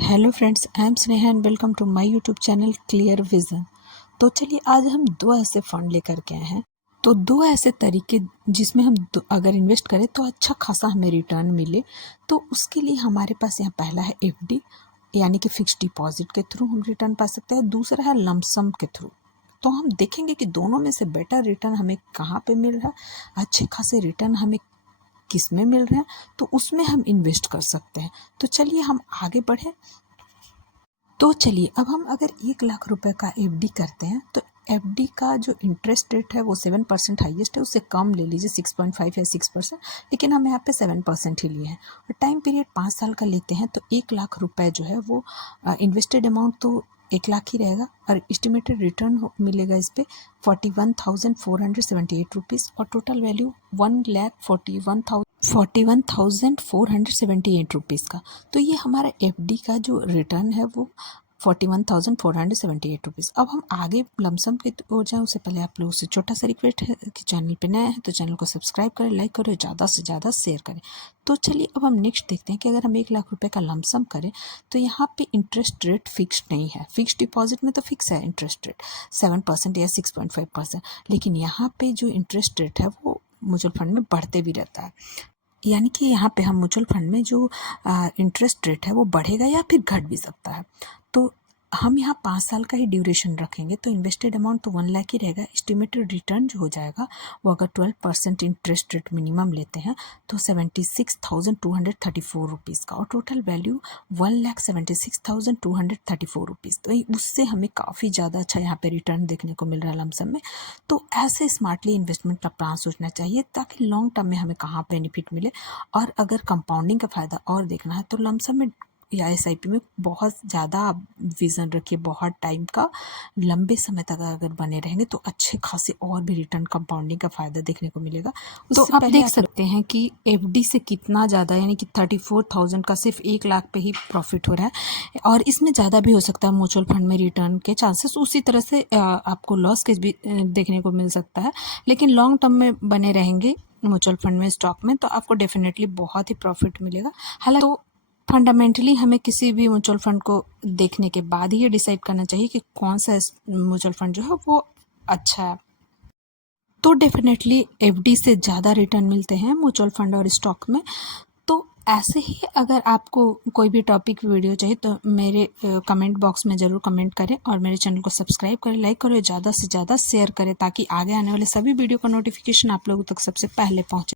Hello friends, I am Sneha and welcome to my YouTube channel clear vision. तो चलिए आज हम दो ऐसे फंड लेकर के आए हैं। तो दो ऐसे तरीके जिसमें हम अगर इन्वेस्ट करें तो अच्छा खासा हमें रिटर्न मिले। तो उसके लिए हमारे पास यहाँ पहला है एफडी, यानी कि फिक्स्ड डिपॉजिट के थ्रू हम रिटर्न पा सकते हैं। दूसरा है लमसम के थ्रू। तो हम देखेंगे कि दोनों में से बेटर रिटर्न हमें कहाँ पे मिल रहा है, अच्छे खासे रिटर्न हमें किस में मिल रहे हैं, तो उसमें हम इन्वेस्ट कर सकते हैं। तो चलिए हम आगे बढ़ें। तो चलिए अब हम अगर 1 लाख रुपए का एफडी करते हैं तो एफडी का जो इंटरेस्ट रेट है वो 7% हाईएस्ट है। उससे कम ले लीजिए 6.5 या 6%, लेकिन हम यहाँ पे 7% ही लिए हैं। और टाइम पीरियड 5 साल का लेते हैं तो 1 लाख रुपए जो है वो इन्वेस्टेड अमाउंट तो 1 लाख ही रहेगा और एस्टिमेटेड रिटर्न मिलेगा इस पर 41,478 रुपीज़ और टोटल वैल्यू 1,41,478 रुपीज़ का। तो ये हमारा एफडी का जो रिटर्न है वो 41,478 रुपीज़। अब हम आगे लमसम के हो जाए उससे पहले आप लोगों से छोटा सा रिक्वेस्ट है कि चैनल पे नए हैं तो चैनल को सब्सक्राइब करें, लाइक करें, ज़्यादा से ज़्यादा शेयर करें। तो चलिए अब हम नेक्स्ट देखते हैं कि अगर हम 1 लाख रुपए का लमसम करें तो यहाँ पे इंटरेस्ट रेट फिक्स नहीं है। फिक्स डिपॉजिट में तो फिक्स है इंटरेस्ट रेट 7% या 6.5%, लेकिन यहाँ पे जो इंटरेस्ट रेट है वो म्यूचुअल फंड में बढ़ते भी रहता है। यानी कि यहाँ पे हम म्यूचुअल फंड में जो इंटरेस्ट रेट है वो बढ़ेगा या फिर घट भी सकता है। तो हम यहाँ 5 साल का ही ड्यूरेशन रखेंगे तो इन्वेस्टेड अमाउंट तो 1 लाख ही रहेगा। एस्टिमेटेड रिटर्न जो हो जाएगा वो अगर 12% इंटरेस्ट रेट मिनिमम लेते हैं तो 76,234 रुपीज़ का और टोटल वैल्यू 1,76,234 रुपीज़। तो उससे हमें काफ़ी ज़्यादा अच्छा यहाँ पे रिटर्न देखने को मिल रहा है लमसम में। तो ऐसे स्मार्टली इन्वेस्टमेंट का प्लान सोचना चाहिए ताकि लॉन्ग टर्म में हमें कहाँ बेनिफिट मिले। और अगर कंपाउंडिंग का फ़ायदा और देखना है तो लमसम में या एसआईपी में बहुत ज़्यादा विज़न रखिए, बहुत टाइम का, लंबे समय तक अगर बने रहेंगे तो अच्छे खासे और भी रिटर्न कंपाउंडिंग का फ़ायदा देखने को मिलेगा। तो आप देख सकते हैं कि एफडी से कितना ज़्यादा, यानी कि 34,000 का सिर्फ 1 लाख पे ही प्रॉफिट हो रहा है और इसमें ज़्यादा भी हो सकता है। म्यूचुअल फंड में रिटर्न के चांसेस उसी तरह से आपको लॉस के भी देखने को मिल सकता है, लेकिन लॉन्ग टर्म में बने रहेंगे म्यूचुअल फंड में, स्टॉक में, तो आपको डेफिनेटली बहुत ही प्रॉफिट मिलेगा। हालांकि तो फंडामेंटली हमें किसी भी म्यूचुअल फंड को देखने के बाद ही ये डिसाइड करना चाहिए कि कौन सा म्यूचुअल फंड जो है वो अच्छा है। तो डेफिनेटली एफडी से ज़्यादा रिटर्न मिलते हैं म्यूचुअल फंड और स्टॉक में। तो ऐसे ही अगर आपको कोई भी टॉपिक वीडियो चाहिए तो मेरे कमेंट बॉक्स में ज़रूर कमेंट करें और मेरे चैनल को सब्सक्राइब करें, लाइक करें, ज़्यादा से ज़्यादा शेयर करें ताकि आगे आने वाले सभी वीडियो का नोटिफिकेशन आप लोगों तक सबसे पहले पहुँचे।